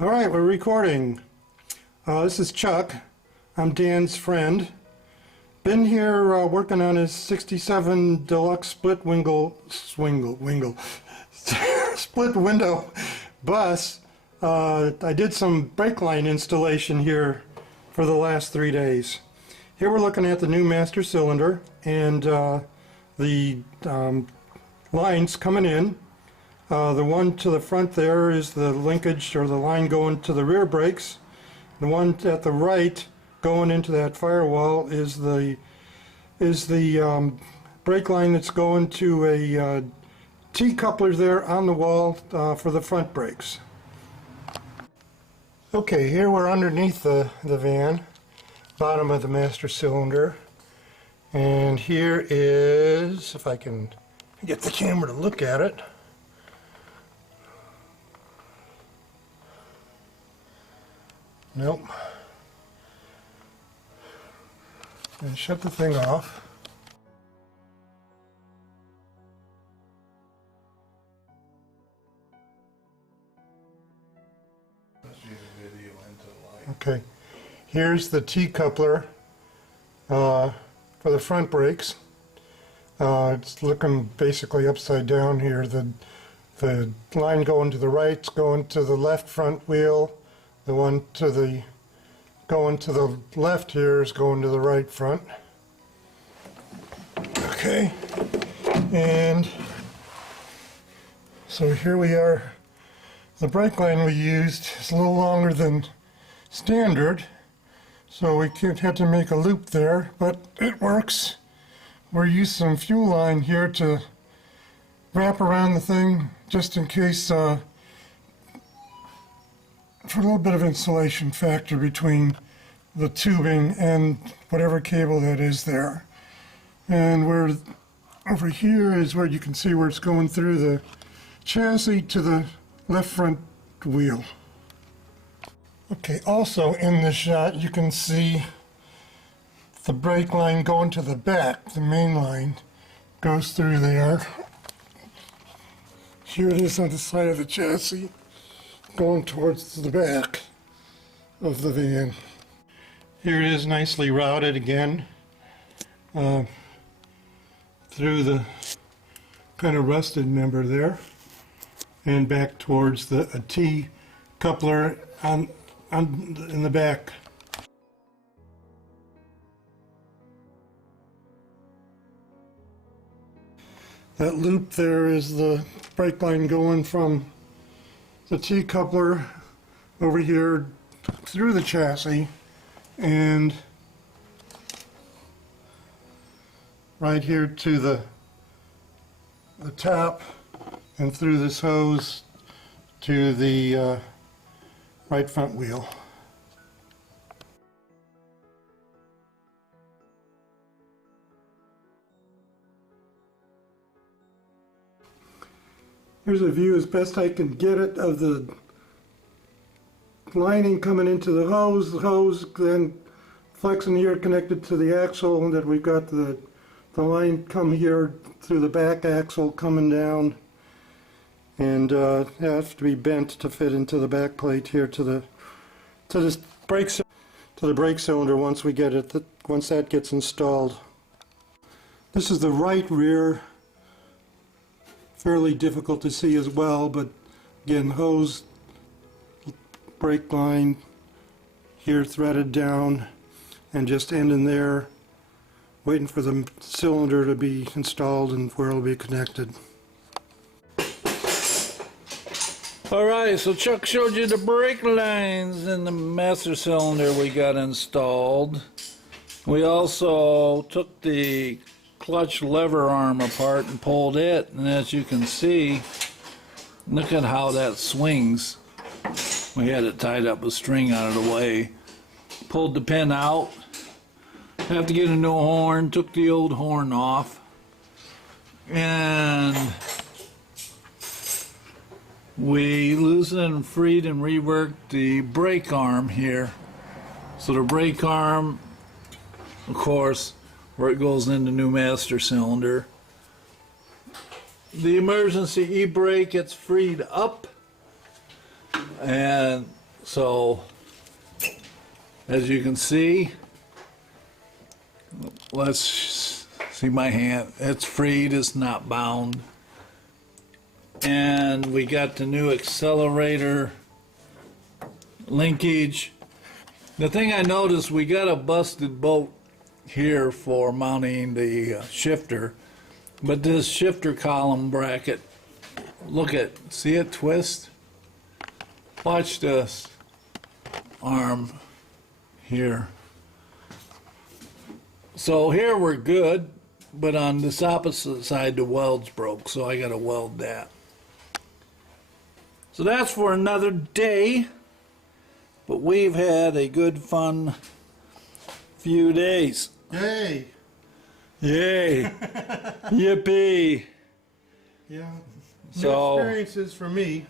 All right, we're recording. This is Chuck. I'm Dan's friend. Been here working on his 67 Deluxe split window bus. I did some brake line installation here for the last 3 days. Here we're looking at the new master cylinder and the lines coming in. The one to the front there is the linkage or the line going to the rear brakes. The one at the right going into that firewall is the brake line that's going to a T-coupler there on the wall for the front brakes. Okay, here we're underneath the van, bottom of the master cylinder, and here is, if I can get the camera to look at it, nope. And shut the thing off. Let's use a video into the light. Okay, here's the T-coupler for the front brakes. It's looking basically upside down here. The line going to the right's going to the left front wheel. The one to the going to the left here is going to the right front. Okay, and so here we are. The brake line we used is a little longer than standard, so we had to make a loop there, but it works. We're using some fuel line here to wrap around the thing just in case for a little bit of insulation factor between the tubing and whatever cable that is there. And where over here is where you can see where it's going through the chassis to the left front wheel. Okay, also in this shot you can see the brake line going to the back. The main line goes through there. Here it is on the side of the chassis, going towards the back of the van. Here it is nicely routed again through the kind of rusted member there and back towards the T coupler in the back. That loop there is the brake line going from the T-coupler over here through the chassis and right here to the top and through this hose to the right front wheel. Here's a view as best I can get it of the lining coming into the hose then flexing here connected to the axle, and that we've got the line come here through the back axle coming down, and have to be bent to fit into the back plate here to the brake cylinder once we get it, once that gets installed. This is the right rear. Fairly difficult to see as well, but again, hose, brake line here threaded down and just ending there, waiting for the cylinder to be installed and where it'll be connected. Alright, so Chuck showed you the brake lines in the master cylinder we got installed. We also took the clutch lever arm apart and pulled it, and as you can see, look at how that swings. We had it tied up with string out of the way. Pulled the pin out. Have to get a new horn. Took the old horn off. And we loosened and freed and reworked the brake arm here. So the brake arm, of course, where it goes in the new master cylinder. The emergency e-brake gets freed up, and So, as you can see, let's see my hand. It's freed, it's not bound. And we got the new accelerator linkage. The thing I noticed, we got a busted bolt here for mounting the shifter, but this shifter column bracket, see it twist? Watch this arm here. So here we're good, but on this opposite side the weld's broke, so I gotta weld that. So that's for another day, but we've had a good fun few days. Yay! Yay! Yippee! Yeah. So- New experiences for me.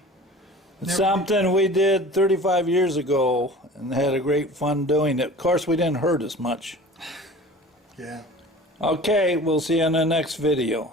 It's something we did 35 years ago and had a great fun doing it. Of course, we didn't hurt as much. Yeah. Okay, we'll see you in the next video.